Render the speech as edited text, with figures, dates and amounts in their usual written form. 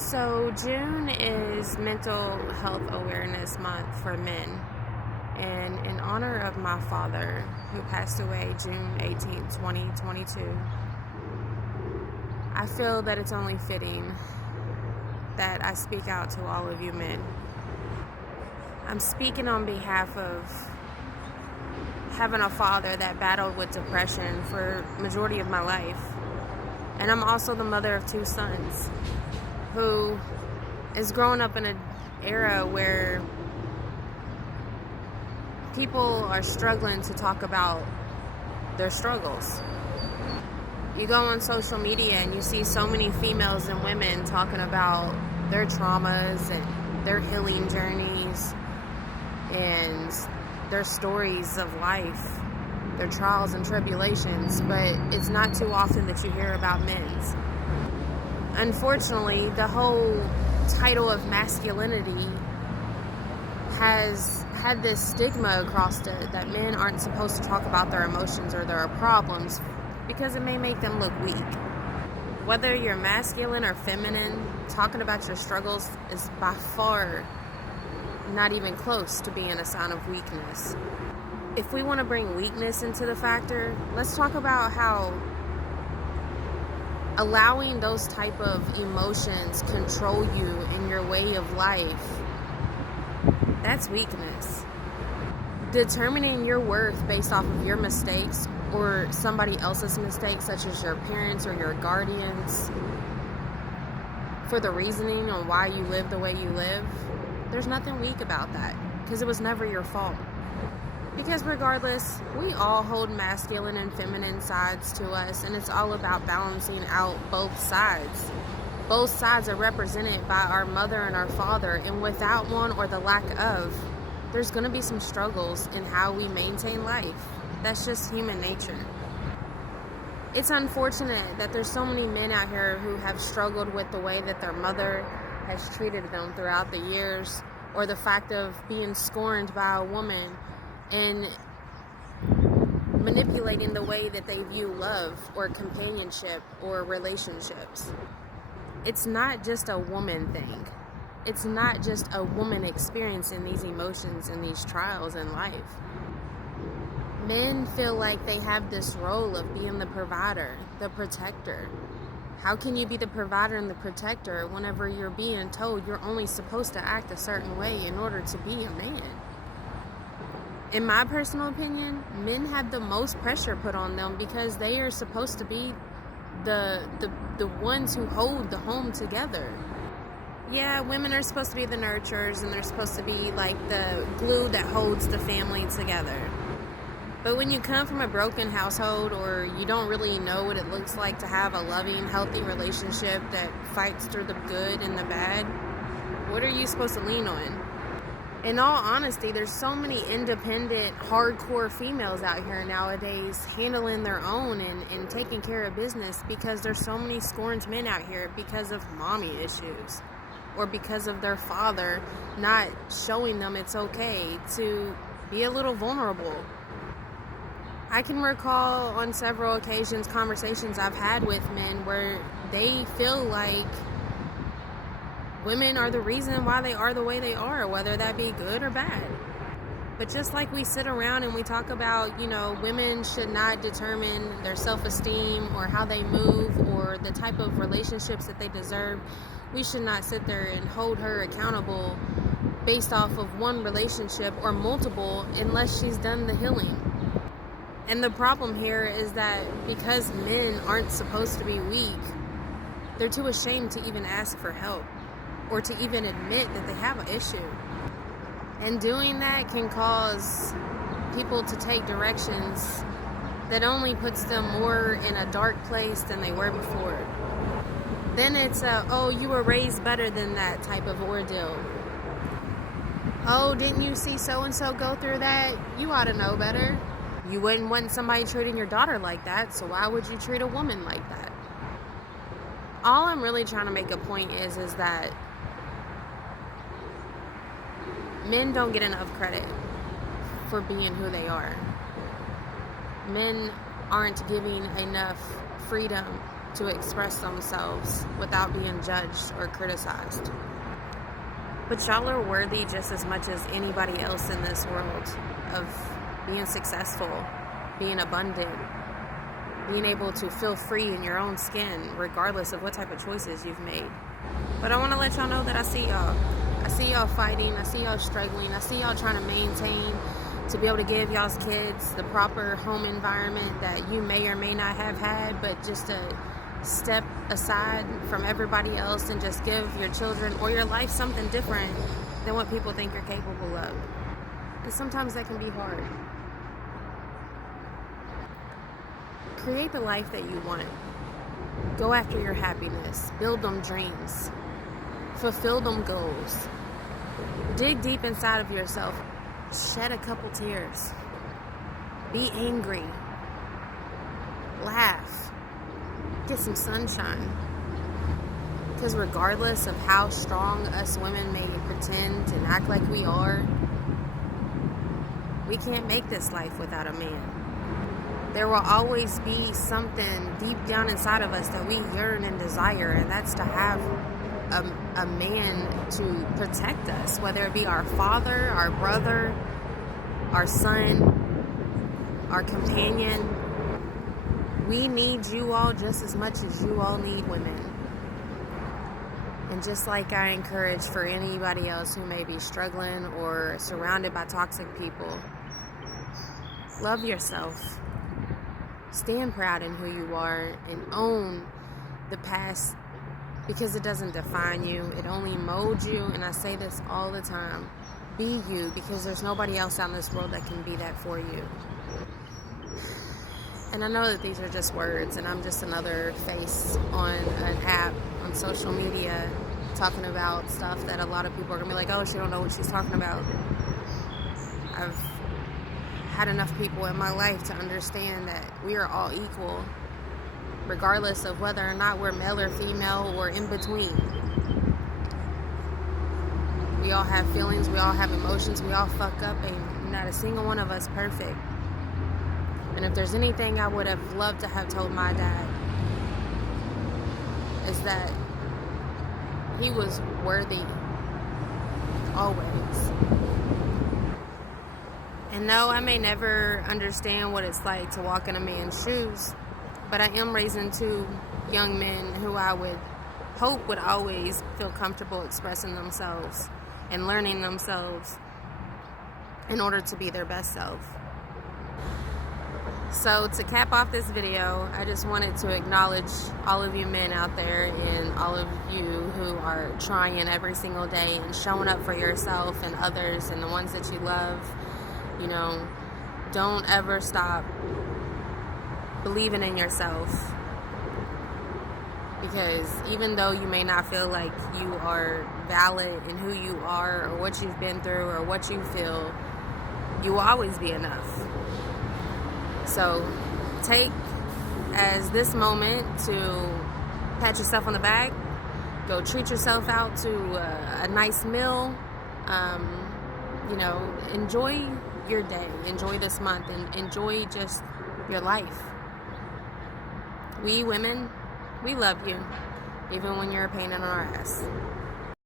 So, June is Mental Health Awareness Month for men. And in honor of my father, who passed away June 18th, 2022, I feel that it's only fitting that I speak out to all of you men. I'm speaking on behalf of having a father that battled with depression for the majority of my life. And I'm also the mother of two sons who is growing up in an era where people are struggling to talk about their struggles. You go on social media and you see so many females and women talking about their traumas and their healing journeys and their stories of life, their trials and tribulations, but it's not too often that you hear about men's. Unfortunately, the whole title of masculinity has had this stigma across it that men aren't supposed to talk about their emotions or their problems because it may make them look weak. Whether you're masculine or feminine, talking about your struggles is by far not even close to being a sign of weakness. If we want to bring weakness into the factor, let's talk about how allowing those type of emotions control you in your way of life, that's weakness. Determining your worth based off of your mistakes or somebody else's mistakes, such as your parents or your guardians, for the reasoning on why you live the way you live, there's nothing weak about that because it was never your fault. Because regardless, we all hold masculine and feminine sides to us, and it's all about balancing out both sides. Both sides are represented by our mother and our father, and without one or the lack of, there's going to be some struggles in how we maintain life. That's just human nature. It's unfortunate that there's so many men out here who have struggled with the way that their mother has treated them throughout the years, or the fact of being scorned by a woman and manipulating the way that they view love or companionship or relationships. It's not just a woman thing. It's not just a woman experiencing these emotions and these trials in life. Men feel like they have this role of being the provider, the protector. How can you be the provider and the protector whenever you're being told you're only supposed to act a certain way in order to be a man? In my personal opinion, men have the most pressure put on them because they are supposed to be the ones who hold the home together. Yeah, women are supposed to be the nurturers and they're supposed to be like the glue that holds the family together. But when you come from a broken household or you don't really know what it looks like to have a loving, healthy relationship that fights through the good and the bad, what are you supposed to lean on? In all honesty, there's so many independent, hardcore females out here nowadays handling their own and taking care of business because there's so many scorned men out here because of mommy issues or because of their father not showing them it's okay to be a little vulnerable. I can recall on several occasions conversations I've had with men where they feel like women are the reason why they are the way they are, whether that be good or bad. But just like we sit around and we talk about, women should not determine their self-esteem or how they move or the type of relationships that they deserve, we should not sit there and hold her accountable based off of one relationship or multiple unless she's done the healing. And the problem here is that because men aren't supposed to be weak, they're too ashamed to even ask for help or to even admit that they have an issue. And doing that can cause people to take directions that only puts them more in a dark place than they were before. Then it's you were raised better than that type of ordeal. Oh, didn't you see so-and-so go through that? You ought to know better. You wouldn't want somebody treating your daughter like that, so why would you treat a woman like that? All I'm really trying to make a point is that men don't get enough credit for being who they are. Men aren't giving enough freedom to express themselves without being judged or criticized. But y'all are worthy just as much as anybody else in this world of being successful, being abundant, being able to feel free in your own skin, regardless of what type of choices you've made. But I want to let y'all know that I see y'all. I see y'all fighting. I see y'all struggling. I see y'all trying to maintain to be able to give y'all's kids the proper home environment that you may or may not have had, but just to step aside from everybody else and just give your children or your life something different than what people think you're capable of. And sometimes that can be hard. Create the life that you want. Go after your happiness. Build them dreams. Fulfill them goals. Dig deep inside of yourself. Shed a couple tears. Be angry. Laugh. Get some sunshine. Because regardless of how strong us women may pretend and act like we are, we can't make this life without a man. There will always be something deep down inside of us that we yearn and desire, and that's to have a man to protect us, whether it be our father, our brother, our son, our companion. We need you all just as much as you all need women. And just like I encourage for anybody else who may be struggling or surrounded by toxic people, love yourself. Stand proud in who you are and own the past, because it doesn't define you. It only molds you. And I say this all the time. Be you, because there's nobody else out in this world that can be that for you. And I know that these are just words, and I'm just another face on an app, on social media, talking about stuff that a lot of people are going to be like, oh, she don't know what she's talking about. I've had enough people in my life to understand that we are all equal, regardless of whether or not we're male or female or in between. We all have feelings, we all have emotions, we all fuck up, and not a single one of us perfect. And if there's anything I would have loved to have told my dad, is that he was worthy, always. And no, I may never understand what it's like to walk in a man's shoes, but I am raising two young men who I would hope would always feel comfortable expressing themselves and learning themselves in order to be their best self. So to cap off this video, I just wanted to acknowledge all of you men out there and all of you who are trying every single day and showing up for yourself and others and the ones that you love. You know, don't ever stop believing in yourself, because even though you may not feel like you are valid in who you are or what you've been through or what you feel, you will always be enough. So take as this moment to pat yourself on the back, go treat yourself out to a nice meal, you know, enjoy your day, enjoy this month, and enjoy just your life. We women, we love you, even when you're a pain in our ass.